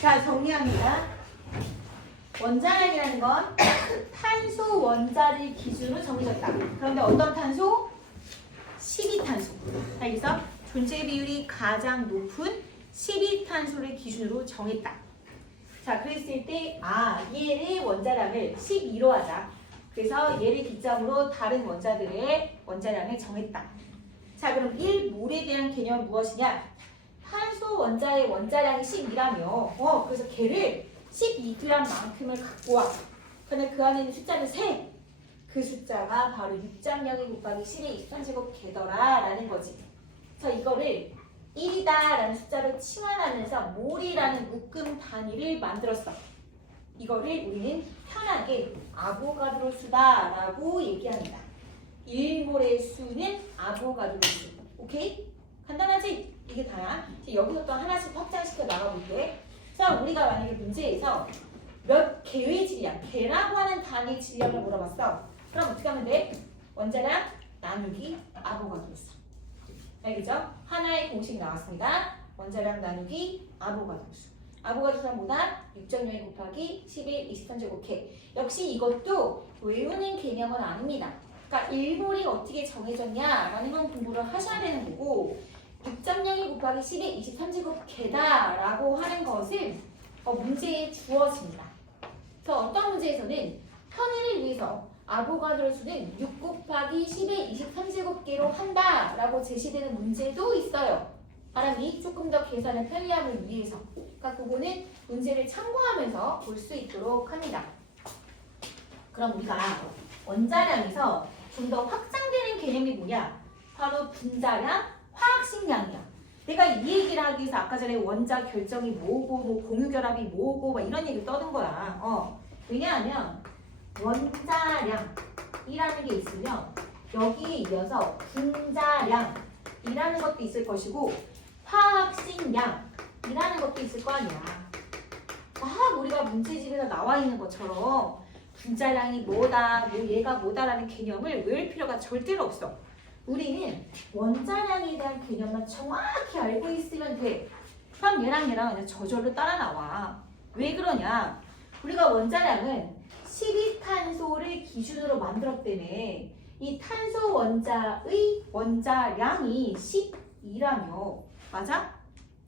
자, 정리합니다. 원자량이라는 건 탄소 원자를 기준으로 정해졌다. 그런데 어떤 탄소? 12탄소. 여기서 존재 비율이 가장 높은 12탄소를 기준으로 정했다. 자, 그랬을 때 얘의 원자량을 12로 하자. 그래서 얘를 기점으로 다른 원자들의 원자량을 정했다. 자, 그럼 1몰에 대한 개념은 무엇이냐? 탄소 원자의 원자량이 12라며 그래서 걔를 12g만큼을 갖고 와. 근데 그 안에 있는 숫자는 3. 그 숫자가 바로 6.02 곱하기 10의 23제곱 개더라 라는 거지. 그래서 이거를 1이다 라는 숫자로 칭환하면서 몰이라는 묶음 단위를 만들었어. 이거를 우리는 편하게 아보가드로 수다 라고 얘기합니다. 1몰의 수는 아보가드로 수. 오케이? 간단하지? 이게 다야. 여기서 또 하나씩 확장시켜 나가볼게. 자, 우리가 만약에 문제에서 몇 개의 질량, 개라고 하는 단위 질량을 물어봤어. 그럼 어떻게 하면 돼? 원자량 나누기 아보가드로수. 알겠죠? 하나의 공식 나왔습니다. 원자량 나누기 아보가드로수. 아보가드로수는 뭐다? 6.02 곱하기 11, 23제곱해. 역시 이것도 외우는 개념은 아닙니다. 그러니까 1몰이 어떻게 정해졌냐라는 건 공부를 하셔야 되는 거고 6.02 곱하기 10의 23제곱개다라고 하는 것은 문제에 주어집니다. 그래서 어떤 문제에서는 편의를 위해서 아보가드로 수는 6 곱하기 10의 23제곱개로 한다라고 제시되는 문제도 있어요. 바람이 조금 더 계산의 편리함을 위해서. 그러니까 그거는 문제를 참고하면서 볼 수 있도록 합니다. 그럼 우리가 원자량에서 좀 더 확장되는 개념이 뭐냐? 바로 분자량, 화학식량이야. 내가 이 얘기를 하기 위해서 아까 전에 원자 결정이 뭐고 뭐 공유결합이 뭐고 막 이런 얘기를 떠든 거야. 왜냐하면 원자량이라는 게 있으면 여기에 이어서 분자량이라는 것도 있을 것이고 화학식량이라는 것도 있을 거 아니야. 막 우리가 문제집에서 나와 있는 것처럼 분자량이 뭐다, 뭐 얘가 뭐다라는 개념을 외울 필요가 절대로 없어. 우리는 원자량에 대한 개념만 정확히 알고 있으면 돼. 그럼 얘랑 그냥 저절로 따라 나와. 왜 그러냐? 우리가 원자량은 12탄소를 기준으로 만들었다며. 이 탄소 원자의 원자량이 12라며. 맞아?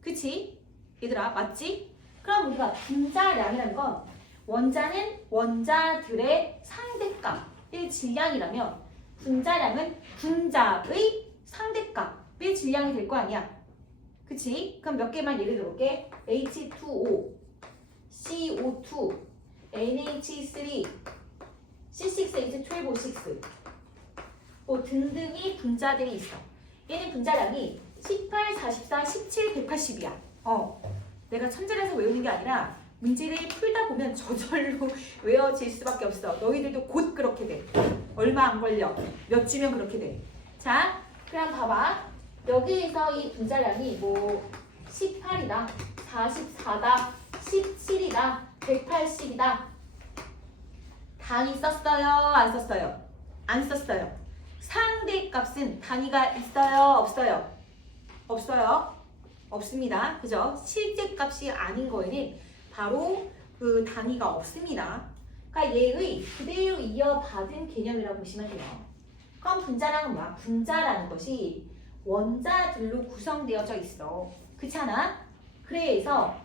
그치? 얘들아, 맞지? 그럼 우리가 분자량이라는 건 원자는 원자들의 상대값의 질량이라면 분자량은 분자의 상대값의 질량이 될 거 아니야. 그치? 그럼 몇 개만 예를 들어볼게. H2O, CO2, NH3, C6H12O6 뭐 등등이 분자들이 있어. 얘는 분자량이 18, 44, 17, 180이야. 내가 천재라서 외우는 게 아니라 문제를 풀다 보면 저절로 외워질 수밖에 없어. 너희들도 곧 그렇게 돼. 얼마 안 걸려. 몇 주면 그렇게 돼. 자, 그럼 봐봐. 여기에서 이 분자량이 뭐 18이다, 44다, 17이다, 180이다. 단위 썼어요? 안 썼어요? 안 썼어요. 상대값은 단위가 있어요? 없어요? 없어요. 없습니다. 그죠? 실제 값이 아닌 거에는 바로 그 단위가 없습니다. 그러니까 얘의 그대로 이어받은 개념이라고 보시면 돼요. 그럼 분자량은 뭐야? 분자라는 것이 원자들로 구성되어져 있어. 그렇잖아? 그래서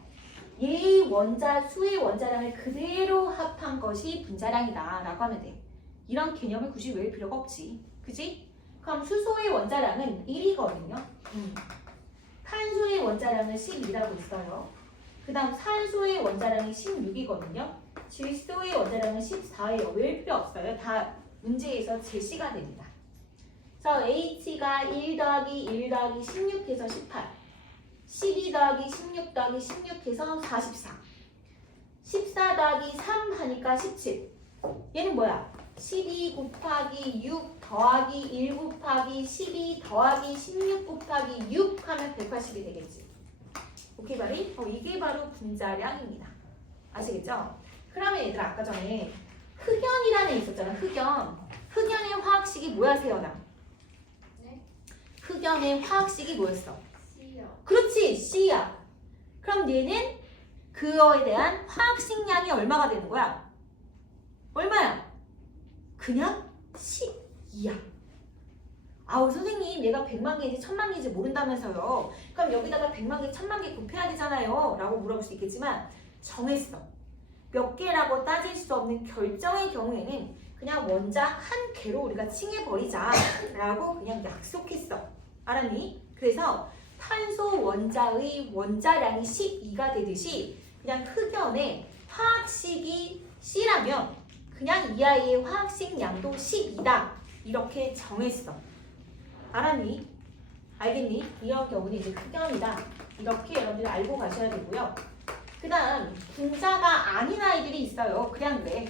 얘의 원자 수의 원자량을 그대로 합한 것이 분자량이다 라고 하면 돼. 이런 개념을 굳이 외울 필요가 없지. 그지? 그럼 수소의 원자량은 1이거든요. 탄소의 원자량은 12라고 있어요. 그 다음 산소의 원자량이 16이거든요. 질소의 원자량은 14예요. 외울 필요 없어요. 다 문제에서 제시가 됩니다. 그래서 H가 1 더하기 1 더하기 16해서 18, 12 더하기 16 더하기 16해서 44, 14 더하기 3 하니까 17. 얘는 뭐야? 12 곱하기 6 더하기 1 곱하기 12 더하기 16 곱하기 6 하면 180이 되겠지. 오케이, 바리? 이게 바로 분자량입니다. 아시겠죠? 그러면 얘들아, 아까 전에 흑연이라는 애 있었잖아. 흑연의 화학식이 뭐야, 세연아? 네? 흑연의 화학식이 뭐였어? C요. 그렇지, C야. 그럼 얘는 그거에 대한 화학식량이 얼마가 되는 거야? 얼마야? 그냥 12야. 아우 선생님 얘가 100만 개인지 1000만 개인지 모른다면서요. 그럼 여기다가 100만 개, 1000만 개 곱해야 되잖아요. 라고 물어볼 수 있겠지만 정했어. 몇 개라고 따질 수 없는 결정의 경우에는 그냥 원자 한 개로 우리가 칭해버리자 라고 그냥 약속했어. 알았니? 그래서 탄소 원자의 원자량이 12가 되듯이 그냥 흑연의 화학식이 C라면 그냥 이 아이의 화학식 양도 12다. 이렇게 정했어. 알았니? 알겠니? 이런 경우는 이제 흑연이다. 이렇게 여러분들이 알고 가셔야 되고요. 그 다음 분자가 아닌 아이들이 있어요. 그냥 그래.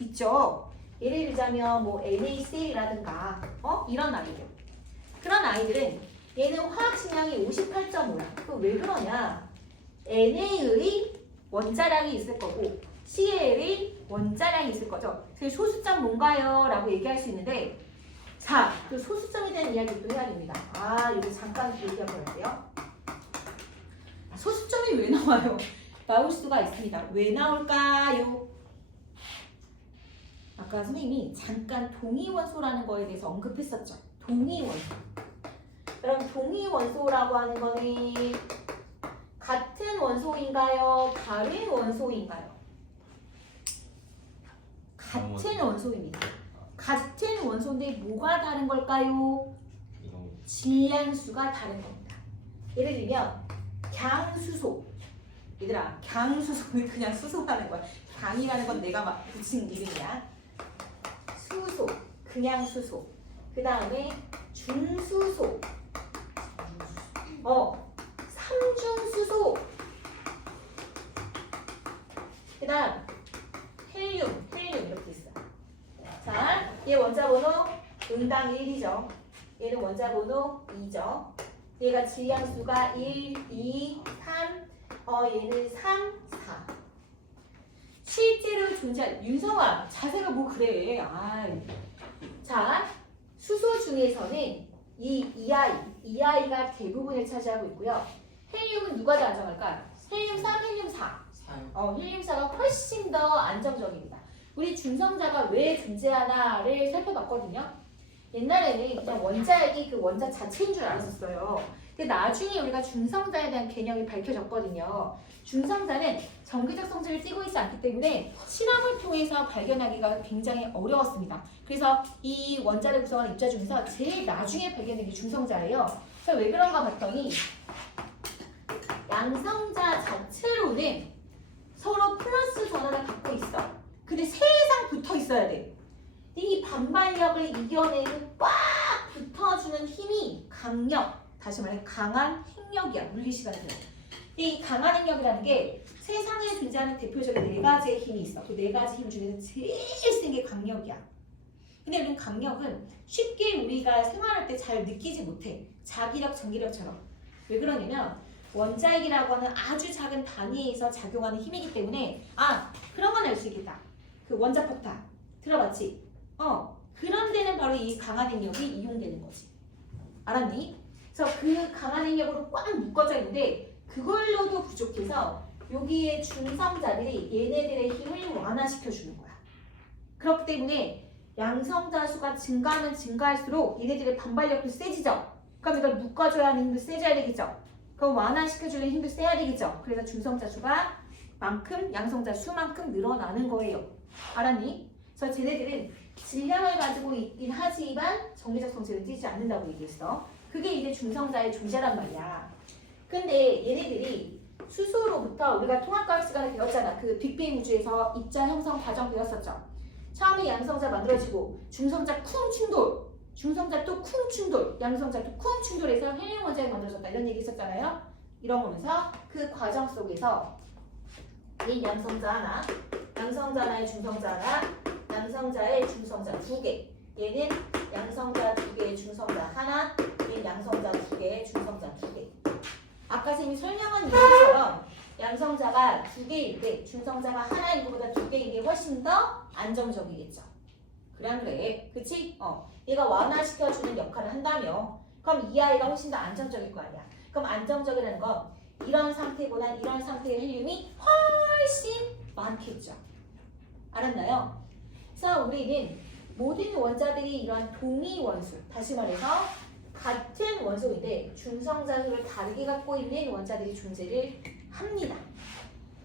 있죠. 예를 들자면 뭐 NaCl이라든가 이런 아이들. 그런 아이들은 얘는 화학식량이 58.5야. 그럼 왜 그러냐? NA의 원자량이 있을 거고 CL의 원자량이 있을 거죠. 그래서 소수점 뭔가요? 라고 얘기할 수 있는데 자, 그 소수점에 대한 이야기도 해야 됩니다. 이거 잠깐 얘기해 볼게요. 소수점이 왜 나와요? 나올 수가 있습니다. 왜 나올까요? 아까 선생님이 잠깐 동위원소라는 거에 대해서 언급했었죠. 동위원소. 여러분 동위원소라고 하는 거는 같은 원소인가요? 다른 원소인가요? 같은 원소입니다. 같은 원소인데 뭐가 다른 걸까요? 질량수가 다른 겁니다. 예를 들면 강수소. 얘들아 강수소는 그냥 수소라는 거야. 강이라는 건 내가 막 붙인 이름이야. 수소, 그냥 수소. 그 다음에 중수소. 삼중수소. 그 다음 헬륨 이렇게 있어. 자, 얘 원자번호 응당 1이죠. 얘는 원자번호 2죠. 얘가 질량수가 1, 2, 3, 얘는 3, 4. 실제로 존재하는 윤성아 자세가 뭐 그래. 자, 수소 중에서는 이 아이가 대부분을 차지하고 있고요. 헬륨은 누가 더 안정할까? 헬륨 3, 헬륨 4. 헬륨 4가 훨씬 더 안정적입니다. 우리 중성자가 왜 존재하나를 살펴봤거든요. 옛날에는 그냥 원자핵이 그 원자 자체인 줄 알았었어요. 근데 나중에 우리가 중성자에 대한 개념이 밝혀졌거든요. 중성자는 정기적 성질을 띠고 있지 않기 때문에 실험을 통해서 발견하기가 굉장히 어려웠습니다. 그래서 이 원자를 구성하는 입자 중에서 제일 나중에 발견된 게 중성자예요. 그래서 왜 그런가 봤더니 양성자 자체로는 서로 플러스 전하를 갖고 있어. 근데 세 이상 붙어 있어야 돼. 이 반발력을 이겨내고 꽉 붙어주는 힘이 강력. 다시 말해 강한 핵력이야. 물리 시간에서. 이 강한 핵력이라는 게 세상에 존재하는 대표적인 네 가지의 힘이 있어. 그 네 가지 힘 중에서 제일 센 게 강력이야. 근데 이런 강력은 쉽게 우리가 생활할 때 잘 느끼지 못해. 자기력, 전기력처럼. 왜 그러냐면 원자핵이라고 하는 아주 작은 단위에서 작용하는 힘이기 때문에 그런 건 알 수 있겠다. 그 원자폭탄 들어봤지? 그런 데는 바로 이 강한 핵력이 이용되는 거지. 알았니? 그래서 그 강한 핵력으로 꽉 묶어져 있는데 그걸로도 부족해서 여기에 중성자들이 얘네들의 힘을 완화시켜 주는 거야. 그렇기 때문에 양성자 수가 증가하면 증가할수록 얘네들의 반발력도 세지죠. 그럼 이걸 묶어줘야 하는 힘도 세져야 되겠죠. 그럼 완화시켜주는 힘도 세야 되겠죠. 그래서 중성자 수가 만큼 양성자 수만큼 늘어나는 거예요. 알았니? 그래서 쟤네들은 질량을 가지고 있긴 하지만 정기적 성질을 띠지 않는다고 얘기했어. 그게 이제 중성자의 존재란 말이야. 근데 얘네들이 수소로부터 우리가 통합과학 시간에 배웠잖아. 그 빅뱅 우주에서 입자 형성 과정 배웠었죠. 처음에 양성자 만들어지고 중성자 쿵 충돌, 중성자 또 쿵 충돌, 양성자 또 쿵 충돌해서 헬륨 원자가 만들어졌다. 이런 얘기 있었잖아요. 이런 거면서 그 과정 속에서 이 양성자 하나, 양성자 하나에 중성자 하나, 양성자에 중성자 두 개. 얘는 양성자 두 개에 중성자 하나, 얘는 양성자 두 개에 중성자 두 개. 아까 선생님이 설명한 이유처럼 양성자가 두 개인데 중성자가 하나인 것보다 두 개인 게 훨씬 더 안정적이겠죠. 그래 안 그래? 그치? 얘가 완화시켜주는 역할을 한다며. 그럼 이 아이가 훨씬 더 안정적일 거 아니야. 그럼 안정적이라는 건 이런 상태보다 이런 상태의 헬륨이 훨씬 많겠죠. 알았나요? 그래서 우리는 모든 원자들이 이러한 동위 원소, 다시 말해서 같은 원소인데 중성자수를 다르게 갖고 있는 원자들이 존재를 합니다.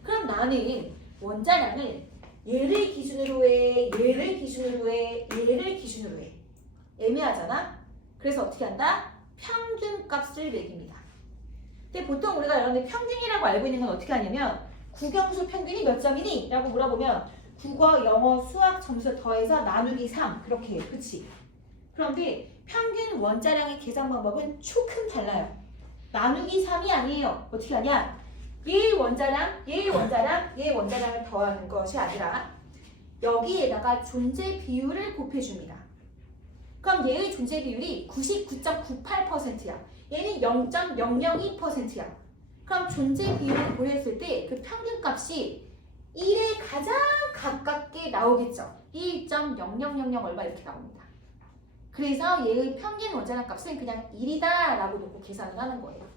그럼 나는 원자량을 얘를 기준으로 해, 얘를 기준으로 해, 얘를 기준으로 해. 애매하잖아? 그래서 어떻게 한다? 평균값을 매깁니다. 근데 보통 우리가 여러분들 평균이라고 알고 있는 건 어떻게 하냐면 국영수 평균이 몇 점이니? 라고 물어보면 국어, 영어, 수학 점수 더해서 나누기 3 그렇게 해요. 그치? 그런데 평균 원자량의 계산 방법은 조금 달라요. 나누기 3이 아니에요. 어떻게 하냐? 얘 원자량, 얘 원자량, 얘 원자량을 더하는 것이 아니라 여기에다가 존재 비율을 곱해줍니다. 그럼 얘의 존재 비율이 99.98%야. 얘는 0.002%야. 그럼 존재 비율을 고려했을 때 그 평균값이 1에 가장 가깝게 나오겠죠. 1.0000 얼마 이렇게 나옵니다. 그래서 얘의 평균 원자량 값은 그냥 1이다 라고 놓고 계산을 하는 거예요.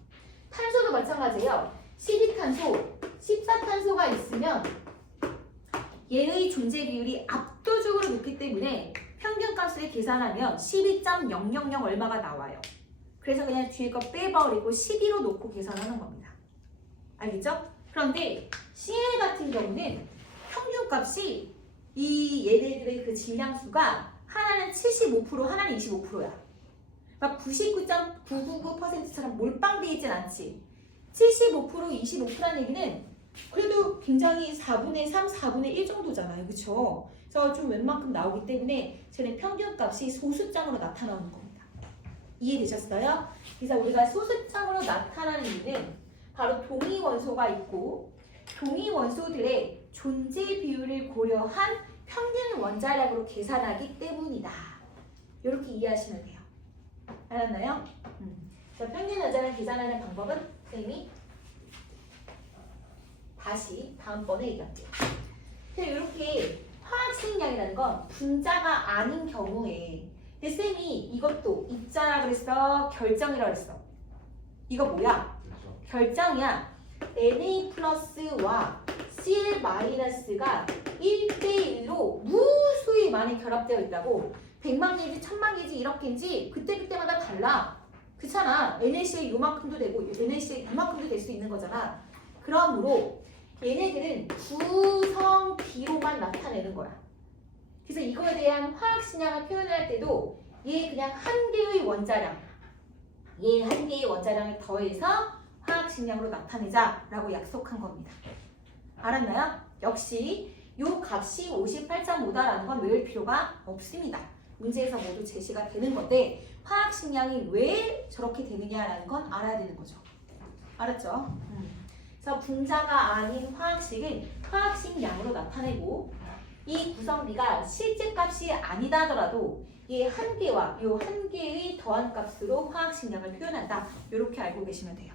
탄소도 마찬가지예요. 12탄소, 14탄소가 있으면 얘의 존재 비율이 압도적으로 높기 때문에 평균값을 계산하면 12.000 얼마가 나와요. 그래서 그냥 뒤에 거 빼버리고 12로 놓고 계산하는 겁니다. 알겠죠? 그런데 CL 같은 경우는 평균값이 이 얘네들의 그 질량수가 하나는 75%, 하나는 25%야. 막 99.999%처럼 몰빵돼 있진 않지. 75%, 25%라는 얘기는 그래도 굉장히 4분의 3, 4분의 1 정도잖아요. 그쵸? 그래서 좀 웬만큼 나오기 때문에 저는 평균값이 소수점으로 나타나는 겁니다. 이해되셨어요? 그래서 우리가 소수점으로 나타나는 이유는 바로 동위 원소가 있고 동위 원소들의 존재 비율을 고려한 평균 원자량으로 계산하기 때문이다. 이렇게 이해하시면 돼요. 알았나요? 그래서 평균 원자량 계산하는 방법은 선생님이 다시 다음번에 얘기할게요. 이렇게 화학식량이라는 건 분자가 아닌 경우에 근데 쌤이 이것도 입자라 그랬어? 결정이라 그랬어? 이거 뭐야? 결정이야. Na 플러스와 Cl 마이너스가 1대1로 무수히 많이 결합되어 있다고 100만 개지 1000만 개지 1억 개인지 그때그때마다 달라. 그렇잖아. NaCl 요만큼도 되고 NaCl 이만큼도 될 수 있는 거잖아. 그러므로 얘네들은 구성비로만 나타내는 거야. 그래서 이거에 대한 화학식량을 표현할 때도 얘 그냥 한 개의 원자량 얘 한 개의 원자량을 더해서 화학식량으로 나타내자라고 약속한 겁니다. 알았나요? 역시 이 값이 58.5다라는 건 외울 필요가 없습니다. 문제에서 모두 제시가 되는 건데 화학식량이 왜 저렇게 되느냐라는 건 알아야 되는 거죠. 알았죠? 그래서 분자가 아닌 화학식은 화학식량으로 나타내고 이 구성비가 실제 값이 아니다 하더라도 이 한 개와 이 한 개의 더한 값으로 화학식량을 표현한다. 이렇게 알고 계시면 돼요.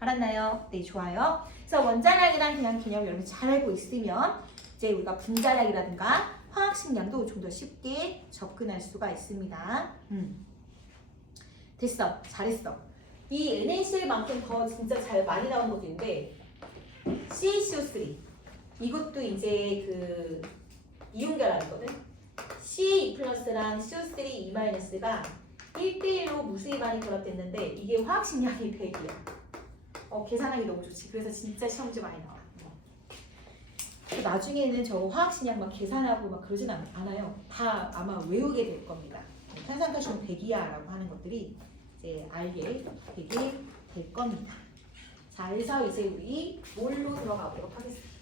알았나요? 네, 좋아요. 그래서 원자량이라는 그냥 개념 여러분 잘 알고 있으면 이제 우리가 분자량이라든가 화학식량도 좀 더 쉽게 접근할 수가 있습니다. 됐어. 잘했어. 이 NaCl만큼 더 진짜 잘 많이 나온 것도 있는데 CaCO3 이것도 이제 그 이온결합이거든. C2+랑 CO3 2-가 1대1로 무수히 많이 결합됐는데 이게 화학식량이 100이야. 계산하기 너무 좋지. 그래서 진짜 시험지 많이 나와. 나중에는 저거 화학식량 막 계산하고 막 그러진 않아요. 다 아마 외우게 될 겁니다. 탄산칼슘 100이야 라고 하는 것들이 이제 알게 되게 될 겁니다. 자, 그래서 이제 우리 뭘로 들어가 보도록 하겠습니다.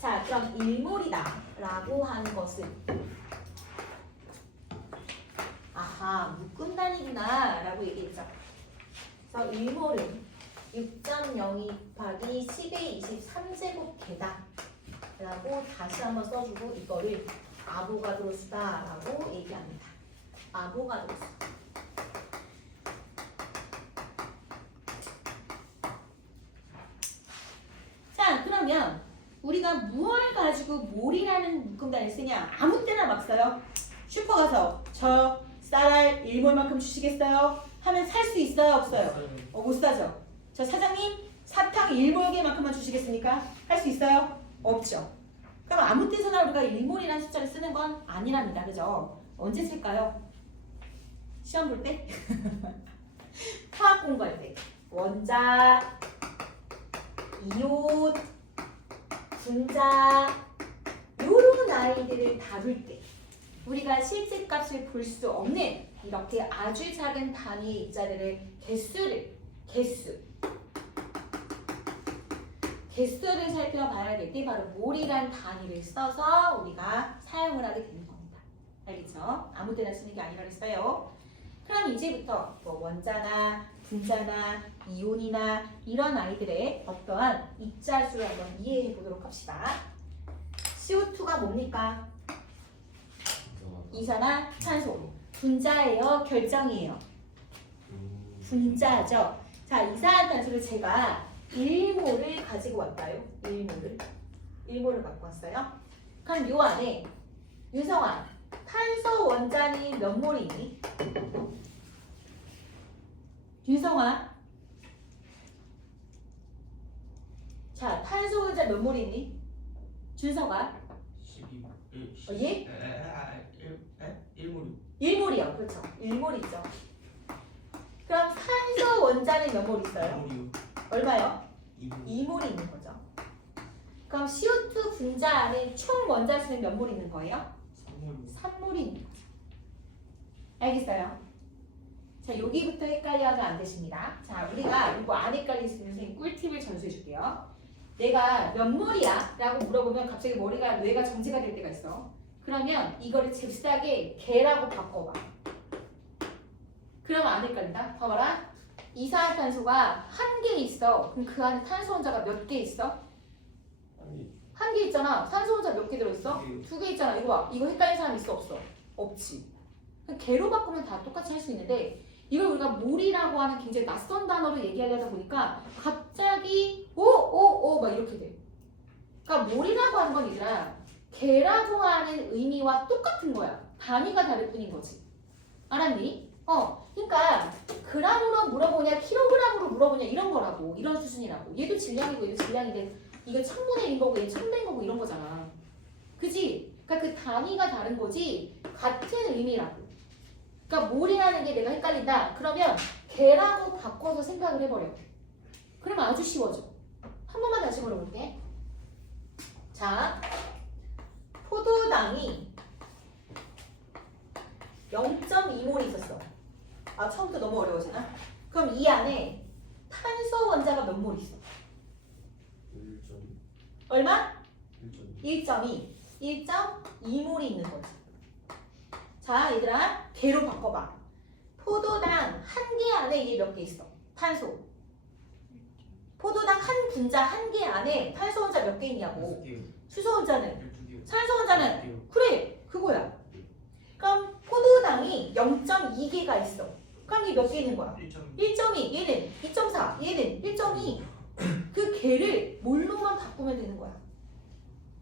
자, 그럼 1몰이다 라고 하는 것은 아하, 묶음 단위구나 라고 얘기했죠. 그래서 1몰은 6.02 곱하기 10의 23제곱개다 라고 다시 한번 써주고 이거를 아보가드로 수다 라고 얘기합니다. 아보가드로 수. 자, 그러면 우리가 무엇을 가지고 몰이라는 묶음 단위를 쓰냐? 아무 때나 막 써요. 슈퍼 가서 저 쌀알 1몰만큼 주시겠어요? 하면 살 수 있어요, 없어요? 못 사죠. 저 사장님 사탕 1몰개만큼만 주시겠습니까? 할 수 있어요? 없죠. 그럼 아무 때서나 우리가 1몰이라는 숫자를 쓰는 건 아니랍니다. 그죠? 언제 쓸까요? 시험 볼 때? 화학 공부할 때. 원자, 이온, 분자 요런 아이들을 다룰 때 우리가 실제 값을 볼 수 없는 이렇게 아주 작은 단위의 입자들의 개수를 살펴봐야 될 때 바로 몰이란 단위를 써서 우리가 사용을 하게 되는 겁니다. 알겠죠? 아무 때나 쓰는 게 아니라 그랬어요. 그럼 이제부터 뭐 원자나 분자나 이온이나 이런 아이들의 어떠한 입자수를 한번 이해해 보도록 합시다. CO2가 뭡니까? 이산화탄소. 분자예요? 결정이에요? 분자죠. 자, 이산화탄소를 제가 1몰을 가지고 왔다요. 1몰을 갖고 왔어요. 그럼 요 안에 윤성아, 탄소 원자는 몇 몰이니? 윤성아. 자, 탄소 원자 몇 몰이니? 준서가. 12. 예? 1몰. 1몰이요. 그렇죠. 1몰이죠. 그럼 산소 원자는 몇 몰 있어요? 1몰이요. 얼마요? 2몰. 2몰이 있는 거죠. 그럼 CO2 분자 안에 총 원자 수는 몇 몰 있는 거예요? 3몰. 3몰이 있는 거죠. 알겠어요? 자, 여기부터 헷갈려하면 안 되십니다. 자, 우리가 이거 안 헷갈릴 수 있는 선생님 꿀팁을 전수해 줄게요. 내가 몇 몰이야? 라고 물어보면 갑자기 뇌가 정지가 될 때가 있어. 그러면 이거를 잽싸게 개라고 바꿔봐. 그러면 안 헷갈린다. 봐봐라. 이산화탄소가 한 개 있어. 그럼 그 안에 탄소 원자가 몇 개 있어? 한 개 있잖아. 산소 원자 몇 개 들어있어? 2개 있잖아. 이거 봐. 이거 헷갈리는 사람 있어? 없어? 없지. 개로 바꾸면 다 똑같이 할 수 있는데 이걸 우리가 몰이라고 하는 굉장히 낯선 단어로 얘기하려다 보니까 갑자기 오 막 이렇게 돼. 그러니까 몰이라고 하는 건 얘들아 개라고 하는 의미와 똑같은 거야. 단위가 다를 뿐인 거지. 알았니? 그러니까 그람으로 물어보냐 킬로그램으로 물어보냐 이런 거라고. 이런 수준이라고. 얘도 질량이고 얘도 질량인데 이거 1000분의 1인 거고 얘 1000배인 거고 이런 거잖아. 그지? 그러니까 그 단위가 다른 거지 같은 의미라고. 그러니까 몰이라는 게 내가 헷갈린다. 그러면 개라고 바꿔서 생각을 해버려. 그러면 아주 쉬워져. 한 번만 다시 물어볼게. 자, 포도당이 0.2몰 있었어. 아, 처음부터 너무 어려워지나? 그럼 이 안에 탄소 원자가 몇 몰 있어? 1.2. 얼마? 1.2. 1.2몰이 있는 거지. 자, 얘들아, 개로 바꿔봐. 포도당 한 개 안에 이게 몇 개 있어? 탄소. 포도당 한 분자 한 개 안에 탄소 원자 몇 개 있냐고. 수소 원자는? 12개. 산소 원자는? 그래, 그거야. 그럼 포도당이 0.2개가 있어. 그럼 이게 몇 개 있는 거야? 1.2, 얘는 2.4, 얘는 1.2. 그 개를 몰로만 바꾸면 되는 거야.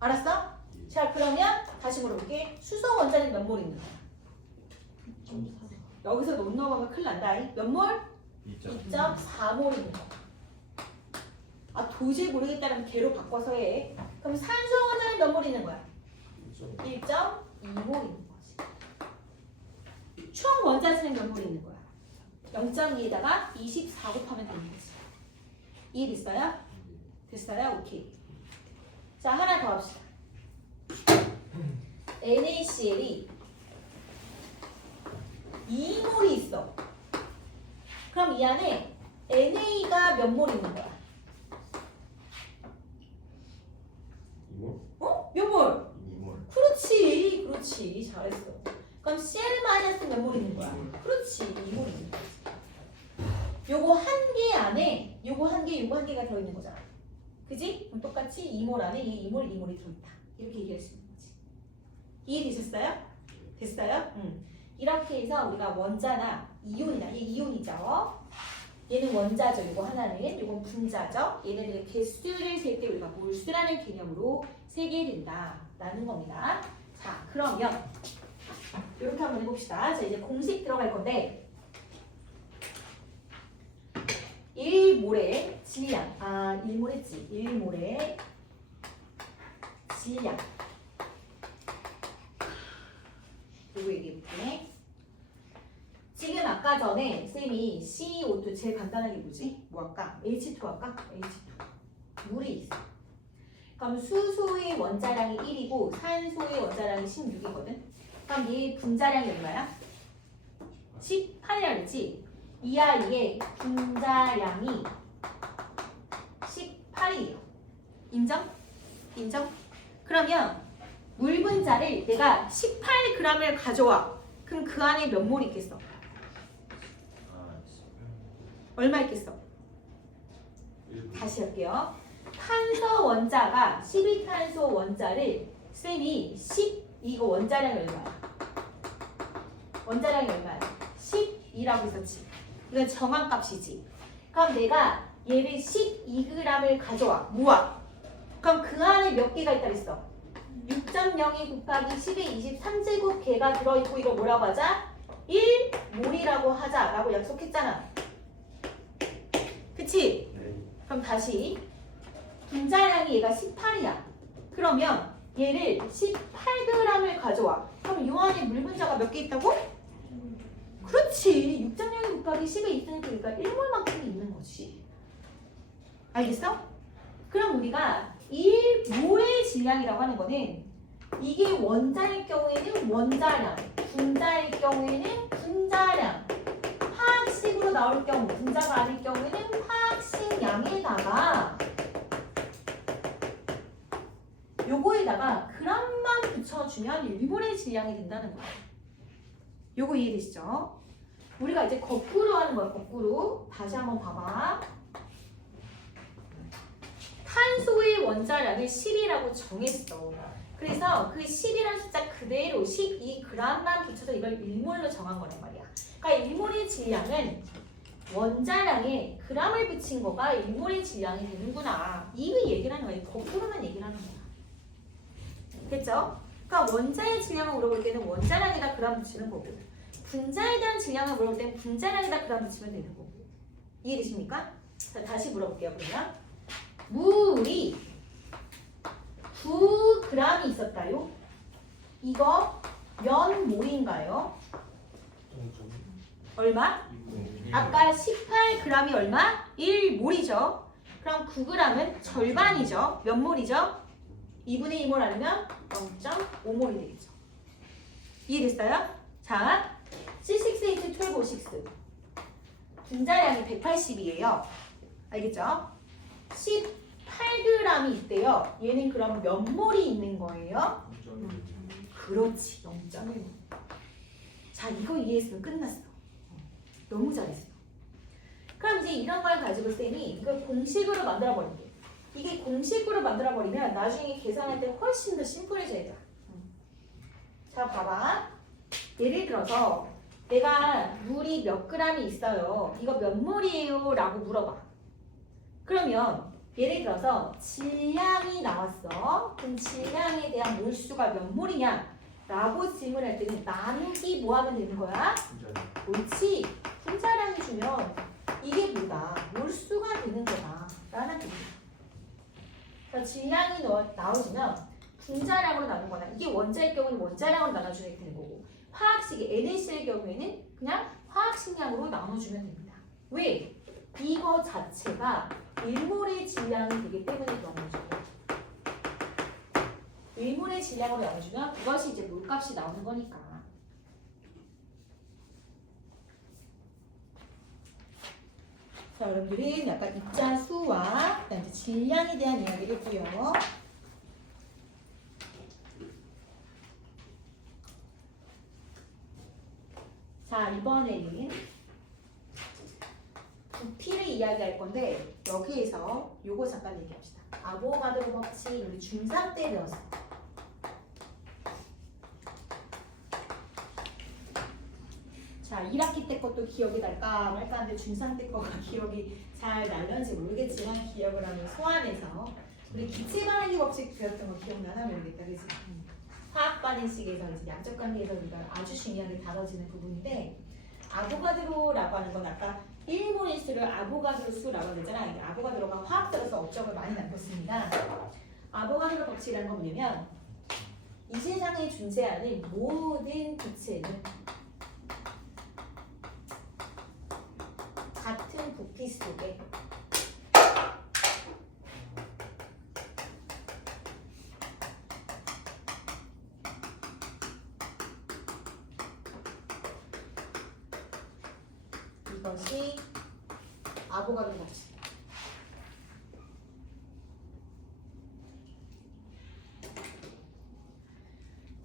알았어? 자, 그러면 다시 물어볼게. 수소 원자는 몇 몰 있는 거야? 여기서 못 넘어가면 큰일 난다. 몇 몰? 2.4몰 있는 거야. 아, 도저히 모르겠다면 개로 바꿔서 해. 그럼 산소 원자는 몇 몰 있는 거야? 1.2몰 있는 거지. 총 원자 수는 몇 몰 있는 거야? 0.2에다가 24 곱하면 되는 거지. 이해됐어요? 됐어요? 오케이. 자, 하나 더 합시다. NaCl이 2몰이 있어. 그럼 이 안에 NA가 몇 몰 있는 거야? 2몰? 몇 몰? 2몰. 그렇지, 그렇지. 잘했어. 그럼 Cl- 몇 몰 있는 거야? 그렇지, 2몰 있는 거지. 요거 한 개 안에 요거 한 개, 요거 한 개가 들어있는 거잖아. 그지? 그럼 똑같이 2몰 안에 이 2몰, 2몰이 들어있다. 이렇게 얘기할 수 있는 거지. 이해되셨어요? 됐어요? 이렇게 해서 우리가 원자나 이온이나 얘 이온이죠. 얘는 원자죠. 이거 하나는 이건 분자죠. 얘네들의 개수를 셀 때 우리가 몰수라는 개념으로 세게 된다라는 겁니다. 자, 그러면 이렇게 한번 해봅시다. 자, 이제 공식 들어갈 건데 1몰의 질량. 아, 1몰했지. 1몰의 질량. 이거 얘기해볼게. 지금 아까 전에 쌤이 CO2 제일 간단하게 뭐지? 뭐 할까? H2 할까? H2. 물이 있어. 그럼 수소의 원자량이 1이고 산소의 원자량이 16이거든. 그럼 얘 분자량이 얼마야? 18이라 그랬지? 이 아이의 분자량이 18이에요. 인정? 인정? 그러면 물 분자를 내가 18g을 가져와. 그럼 그 안에 몇 몰 있겠어? 얼마 있겠어? 다시 할게요. 탄소 원자가 12탄소 원자를 쌤이 10 이거 원자량이 얼마야? 원자량이 얼마야? 10이라고 있었지. 이건 정한값이지. 그럼 내가 얘를 12g을 가져와. 모아. 그럼 그 안에 몇 개가 있다 그랬어? 6.02 곱하기 10의 23제곱 개가 들어있고 이거 뭐라고 하자? 1몰이라고 하자라고 약속했잖아. 그치? 네. 그럼 다시 분자량이 얘가 18이야. 그러면 얘를 18g을 가져와. 그럼 요 안에 물 분자가 몇 개 있다고? 그렇지. 6.02 곱하기 10에 있으니까 1몰만큼이 있는 거지. 알겠어? 그럼 우리가 1몰의 질량이라고 하는 거는 이게 원자일 경우에는 원자량, 분자일 경우에는 분자량, 화학식으로 나올 경우, 분자가 아닐 경우에는 화학식 양에다가 요거에다가 그람만 붙여주면 1몰의 질량이 된다는 거야. 요거 이해되시죠? 우리가 이제 거꾸로 하는 거야. 거꾸로. 다시 한번 봐봐. 탄소의 원자량을 10이라고 정했어. 그래서 그 10이라는 숫자 그대로 12g만 붙여서 이걸 1몰로 정한 거란 말이야. 그러니까 1몰의 질량은 원자량에 g을 붙인 거가 1몰의 질량이 되는구나. 이거 얘기를 하는 거야. 거꾸로만 얘기를 하는 거야. 됐죠? 그러니까 원자의 질량을 물어볼 때는 원자량에다 g 붙이는 거고, 분자에 대한 질량을 물어볼 때는 분자량에다 g 붙이면 되는 거고. 이해되십니까? 자, 다시 물어볼게요. 그러면 물이 9g이 있었다요? 이거 몇 몰인가요? 얼마? 아까 18g이 얼마? 1몰이죠. 그럼 9g은 절반이죠. 몇 몰이죠? 2분의 2몰 아니면 0.5몰이 되겠죠. 이해됐어요? 자, C6H12O6 분자량이 180이에요. 알겠죠? 18g이 있대요. 얘는 그럼 몇 몰이 있는 거예요? 그렇지, 0.1몰. 자, 이거 이해했으면 끝났어. 너무 잘했어. 그럼 이제 이런 걸 가지고 쌤이 이걸 공식으로 만들어 버릴게. 이게 공식으로 만들어 버리면 나중에 계산할 때 훨씬 더 심플해져야 돼. 자, 봐봐. 예를 들어서 내가 물이 몇 g이 있어요. 이거 몇 몰이에요? 라고 물어봐. 그러면 예를 들어서 질량이 나왔어. 그럼 질량에 대한 몰수가 몇 몰이냐? 라고 질문할 때는 나누기 뭐 하면 되는 거야? 옳지. 분자량이 주면 이게 뭐다? 몰수가 되는 거다. 라는 뜻이야. 그러니까 질량이 나오지만 분자량으로 나눈 거나 이게 원자일 경우는 원자량으로 나눠주면 되는 거고 화학식이 NaCl의 경우에는 그냥 화학식량으로 나눠주면 됩니다. 왜? 이거 자체가 1몰의 질량이 되기 때문에 그런 거죠. 1몰의 질량으로 나눠주면 그것이 이제 몰값이 나오는 거니까. 자, 여러분들은 약간 입자 수와 그다음에 질량에 대한 이야기를 했고요. 자, 이번에는 부피를 이야기할 건데 여기에서 요거 잠깐 얘기합시다. 아보가드로 법칙 우리 중3 때 배웠어. 자, 1학기 때 것도 기억이 날까 말까 하는데 중3 때 거가 기억이 잘 날는지 모르겠지만 기억을 하면 소환해서 우리 기체반응의 법칙 배웠던 거 기억나나 모르겠다. 그치? 화학 반응식에서 이제 양적 관계에서 우리가 아주 중요하게 다뤄지는 부분인데 아보가드로라고 하는 건 아까 1몰의 수를 아보가드로 수라고 하잖아. 이게 아보가드로가 화학자로서 업적을 많이 남겼습니다. 아보가드로 법칙이라는 건 뭐냐면 이 세상에 존재하는 모든 기체는 같은 부피 속에 이것이 아보가드로 법칙.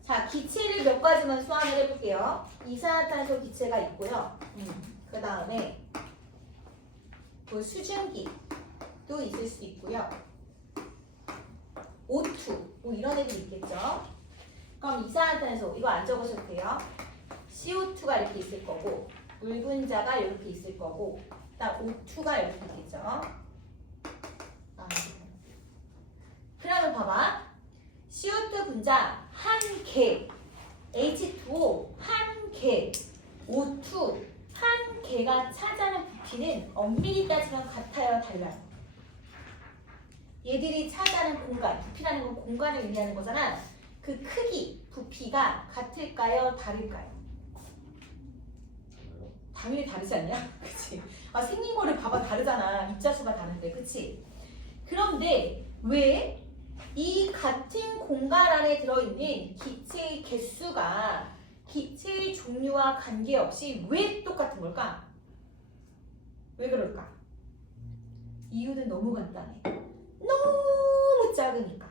자, 기체를 몇 가지만 소환을 해볼게요. 이산화탄소 기체가 있고요. 그 다음에 그 수증기도 있을 수 있고요. O2 뭐 이런 애들 있겠죠. 그럼 이산화탄소 이거 안 적으셔도 돼요. CO2가 이렇게 있을 거고 물 분자가 이렇게 있을 거고 그다음 O2가 이렇게 있겠죠. 그러면 봐봐. CO2 분자 한 개, H2O 한 개, O2 한 개가 차지하는 부피는 엄밀히 따지면 같아요, 달라요? 얘들이 차지하는 공간, 부피라는 건 공간을 의미하는 거잖아. 그 크기, 부피가 같을까요, 다를까요? 당연히 다르지 않냐? 그치? 아, 생긴 거를 봐봐 다르잖아. 입자수가 다른데, 그치? 그런데 왜 이 같은 공간 안에 들어있는 기체의 개수가 기체의 종류와 관계없이 왜 똑같은 걸까? 왜 그럴까? 이유는 너무 간단해. 너무 작으니까.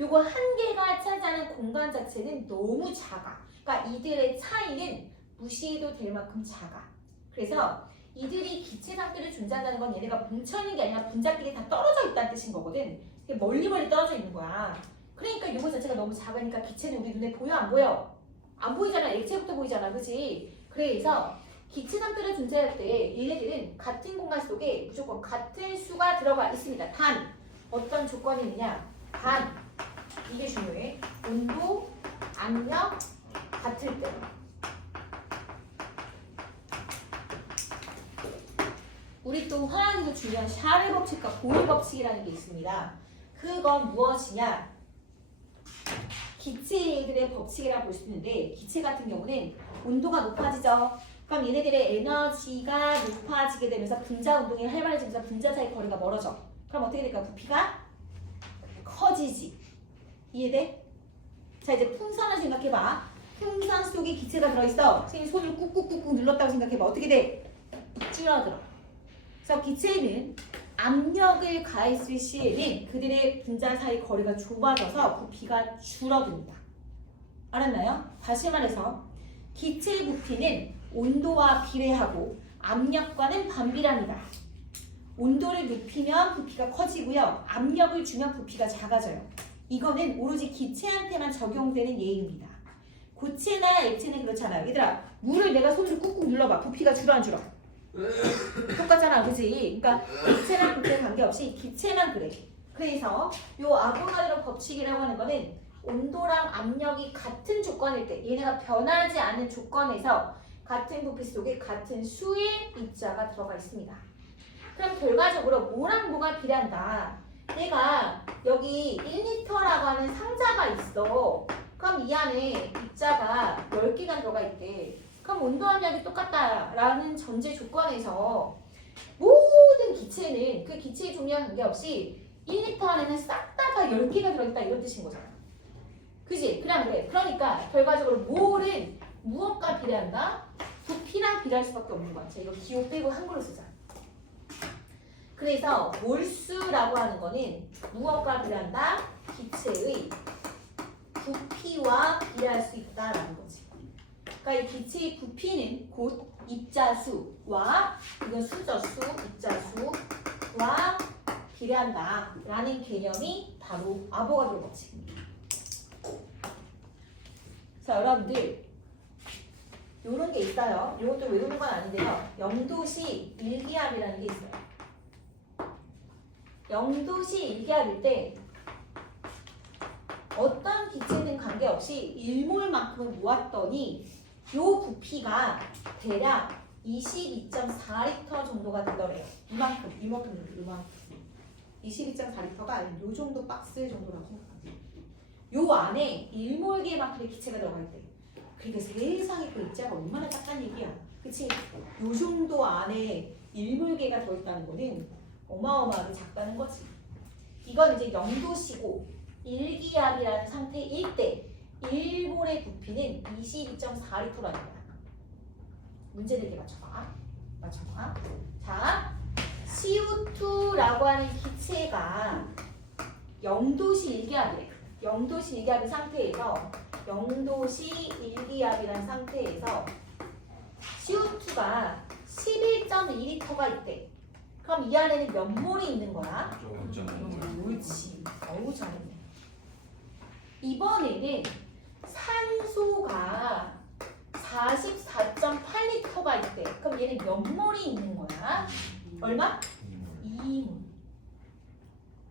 요거 한 개가 차지하는 공간 자체는 너무 작아. 그러니까 이들의 차이는 무시해도 될 만큼 작아. 그래서 이들이 기체 상태로 존재한다는 건 얘네가 뭉쳐있는 게 아니라 분자끼리 다 떨어져 있다는 뜻인 거거든. 멀리 떨어져 있는 거야. 그러니까 이거 자체가 너무 작으니까 기체는 우리 눈에 보여 안 보여? 안 보이잖아. 액체부터 보이잖아. 그치? 그래서 기체 상태로 존재할 때 얘네들은 같은 공간 속에 무조건 같은 수가 들어가 있습니다. 단 어떤 조건이 있느냐? 단 이게 중요해. 온도, 압력 같을 때. 우리 또 화학에서 중요한 샤르 법칙과 보일 법칙이라는 게 있습니다. 그건 무엇이냐? 기체들의 법칙이라고 볼 수 있는데 기체 같은 경우는 온도가 높아지죠. 그럼 얘네들의 에너지가 높아지게 되면서 분자 운동이 활발해지면서 분자 사이 거리가 멀어져. 그럼 어떻게 될까? 부피가 커지지. 이해돼? 자, 이제 풍선을 생각해봐. 풍선 속에 기체가 들어있어. 선생님 손을 꾹꾹꾹꾹 눌렀다고 생각해봐. 어떻게 돼? 줄어들어. 그래서 기체는 압력을 가했을 시에는 그들의 분자 사이 거리가 좁아져서 부피가 줄어듭니다. 알았나요? 다시 말해서 기체의 부피는 온도와 비례하고 압력과는 반비례합니다. 온도를 높이면 부피가 커지고요. 압력을 주면 부피가 작아져요. 이거는 오로지 기체한테만 적용되는 예입니다. 고체나 액체는 그렇잖아요. 얘들아, 물을 내가 손으로 꾹꾹 눌러봐. 부피가 줄어 안 줄어? 똑같잖아, 그지? 그러니까 액체랑 고체 관계없이 기체만 그래. 그래서 요 아보가드로 법칙이라고 하는 거는 온도랑 압력이 같은 조건일 때, 얘네가 변하지 않는 조건에서 같은 부피 속에 같은 수의 입자가 들어가 있습니다. 그럼 결과적으로 뭐랑 뭐가 비례한다? 내가 여기 1리터라고 하는 상자가 있어. 그럼 이 안에 입자가 10개가 들어가 있대. 그럼 온도 압력이 똑같다라는 전제 조건에서 모든 기체는 그 기체의 종류와 관계없이 1리터 안에는 싹 다 10개가 들어있다 이런 뜻인 거잖아. 그지? 그래. 그러니까 결과적으로 몰은 무엇과 비례한다? 부피랑 비례할 수밖에 없는 거야. 자, 이거 기호 빼고 한글로 쓰자. 그래서 몰수라고 하는 거는 무엇과 비례한다? 기체의 부피와 비례할 수 있다라는 거지. 그러니까 이 기체의 부피는 곧 입자수와 이건 수저수, 입자수와 비례한다라는 개념이 바로 아보가드로 법칙입니다. 자, 여러분들 요런 게 있어요. 이것도 외우는 건 아닌데요. 0도시 1기압이라는 게 있어요. 0도시 1기압일 때 어떤 기체든 관계없이 1몰만큼을 모았더니 요 부피가 대략 22.4리터 정도가 되더래요. 이만큼. 22.4리터가 이 정도 박스 정도라고 생각합니다. 요 안에 1몰개만큼의 기체가 들어가 있대. 그러니까 세상에 그 입자가 얼마나 작다는 얘기야. 그치? 요 정도 안에 1몰개가 들어있다는 거는 어마어마하게 작다는 거지. 이건 이제 0도씨고 1기압이라는 상태일 때 1몰의 부피는 22.4리터라는 거야. 문제 내게 맞춰봐. 자, CO2라고 하는 기체가 0도씨 1기압이래. 0도씨 1기압의 상태에서 0도씨 1기압이라는 상태에서 CO2가 11.2리터가 있대. 그럼 이 안에는 몇 몰이 있는 거야? 옳지. 어우 잘했네. 이번에는 산소가 44.8리터가 있대. 그럼 얘는 몇 몰이 있는 거야? 얼마? 2몰.